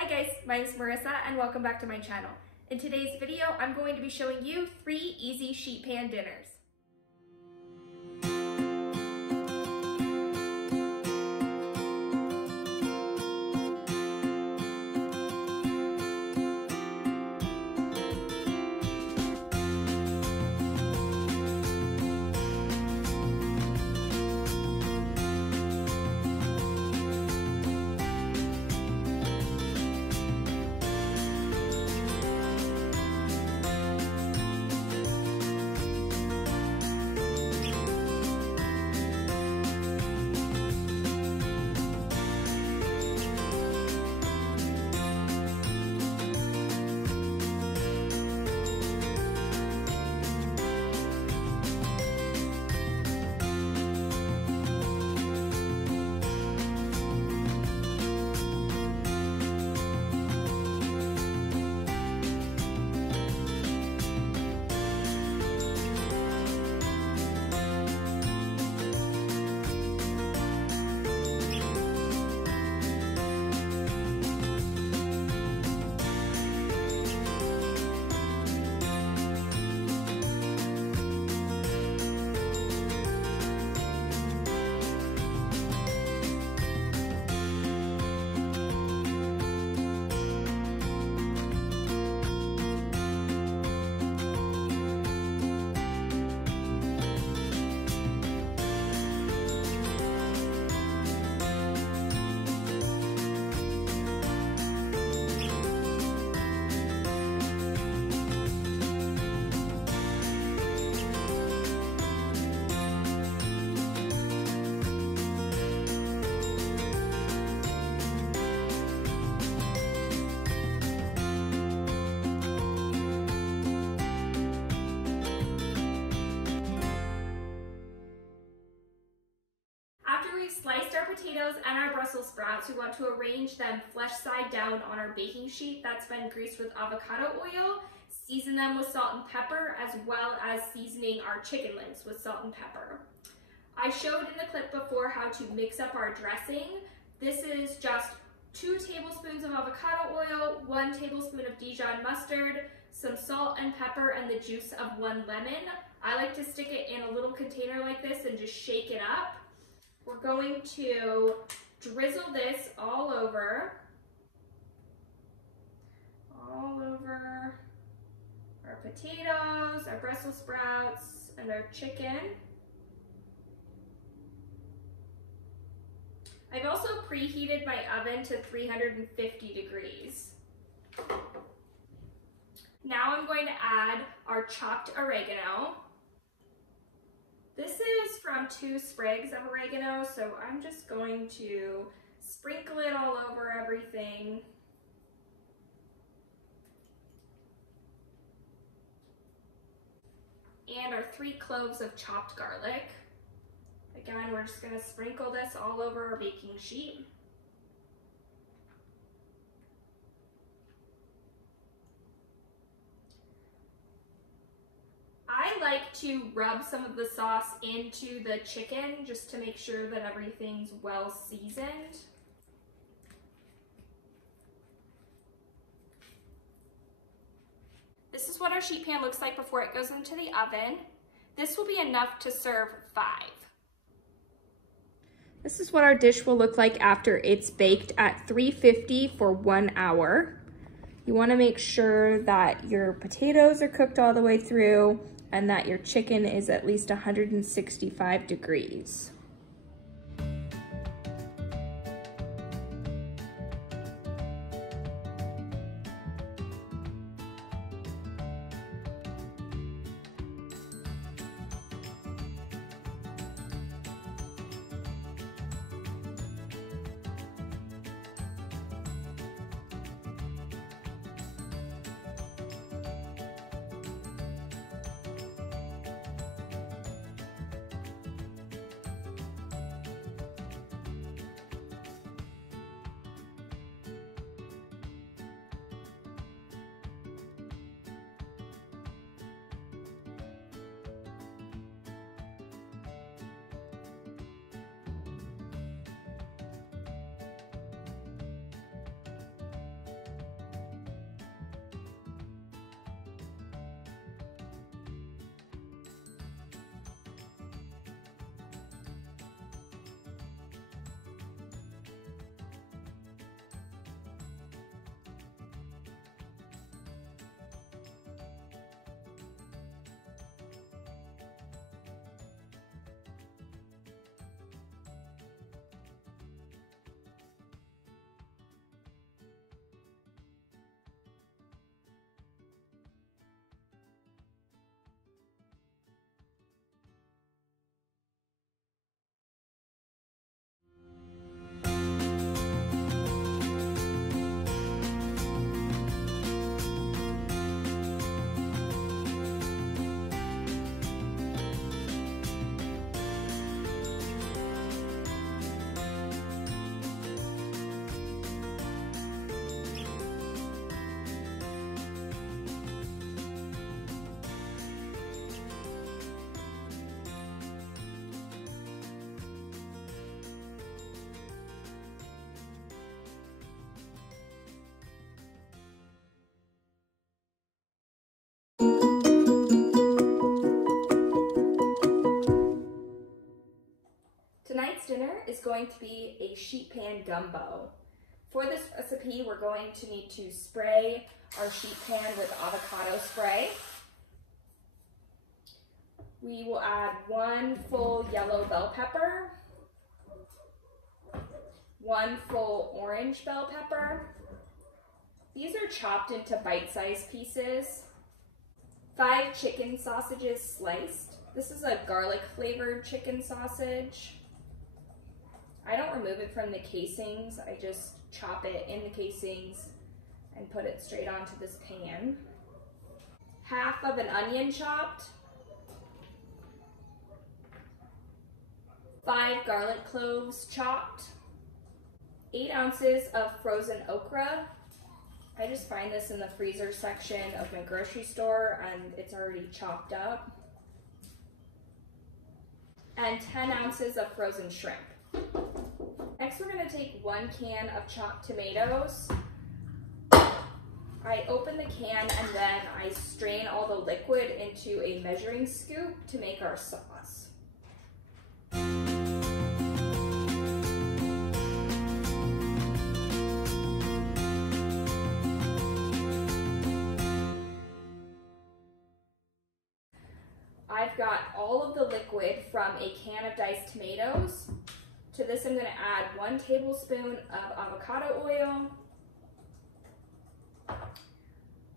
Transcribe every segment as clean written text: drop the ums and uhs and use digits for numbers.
Hi guys, my name is Marissa and welcome back to my channel. In today's video, I'm going to be showing you 3 easy sheet pan dinners. Sliced our potatoes and our Brussels sprouts, we want to arrange them flesh side down on our baking sheet that's been greased with avocado oil. Season them with salt and pepper, as well as seasoning our chicken legs with salt and pepper. I showed in the clip before how to mix up our dressing. This is just 2 tablespoons of avocado oil, 1 tablespoon of Dijon mustard, some salt and pepper, and the juice of 1 lemon. I like to stick it in a little container like this and just shake it up. We're going to drizzle this all over our potatoes, our Brussels sprouts, and our chicken. I've also preheated my oven to 350 degrees. Now I'm going to add our chopped oregano. This is from 2 sprigs of oregano, so I'm just going to sprinkle it all over everything. And our 3 cloves of chopped garlic. Again, we're just going to sprinkle this all over our baking sheet. I like to rub some of the sauce into the chicken just to make sure that everything's well seasoned. This is what our sheet pan looks like before it goes into the oven. This will be enough to serve 5. This is what our dish will look like after it's baked at 350 for 1 hour. You want to make sure that your potatoes are cooked all the way through and that your chicken is at least 165 degrees. is going to be a sheet pan gumbo. For this recipe, we're going to need to spray our sheet pan with avocado spray. We will add 1 full yellow bell pepper, 1 full orange bell pepper. These are chopped into bite-sized pieces. 5 chicken sausages sliced. This is a garlic flavored chicken sausage. I don't remove it from the casings. I just chop it in the casings and put it straight onto this pan. Half of an onion chopped. 5 garlic cloves chopped. 8 ounces of frozen okra. I just find this in the freezer section of my grocery store and it's already chopped up. And 10 ounces of frozen shrimp. Next, we're going to take 1 can of chopped tomatoes. I open the can and then I strain all the liquid into a measuring scoop to make our sauce. I've got all of the liquid from a can of diced tomatoes. To this, I'm going to add 1 tablespoon of avocado oil.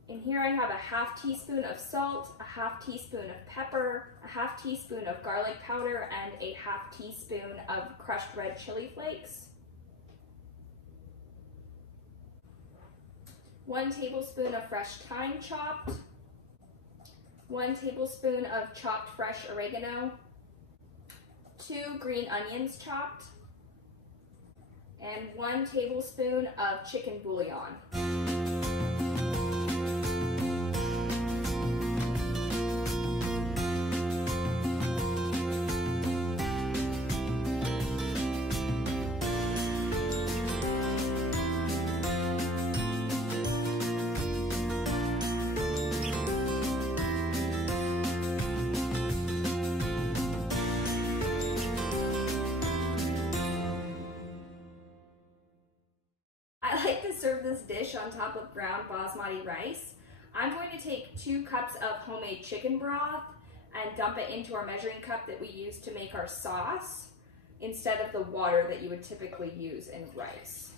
In here I have a ½ teaspoon of salt, a ½ teaspoon of pepper, a ½ teaspoon of garlic powder, and a ½ teaspoon of crushed red chili flakes. 1 tablespoon of fresh thyme chopped. 1 tablespoon of chopped fresh oregano. 2 green onions chopped. And 1 tablespoon of chicken bouillon. I like to serve this dish on top of brown basmati rice. I'm going to take 2 cups of homemade chicken broth and dump it into our measuring cup that we use to make our sauce instead of the water that you would typically use in rice.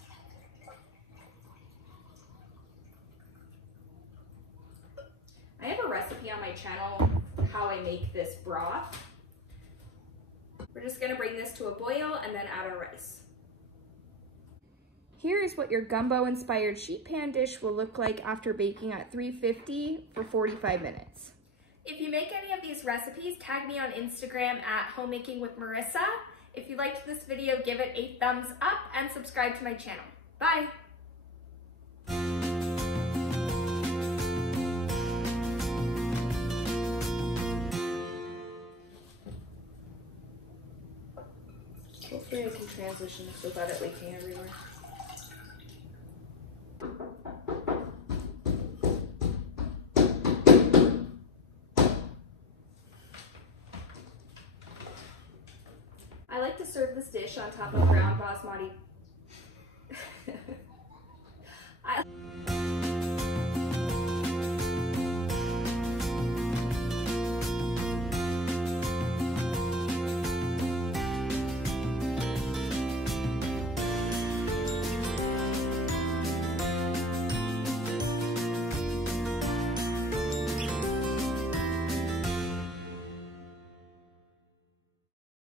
I have a recipe on my channel how I make this broth. We're just going to bring this to a boil and then add our rice. Here is what your gumbo-inspired sheet pan dish will look like after baking at 350 for 45 minutes. If you make any of these recipes, tag me on Instagram at HomemakingwithMarissa. If you liked this video, give it a thumbs up and subscribe to my channel. Bye! Hopefully I can transition this without it leaking everywhere. I like to serve this dish on top of brown basmati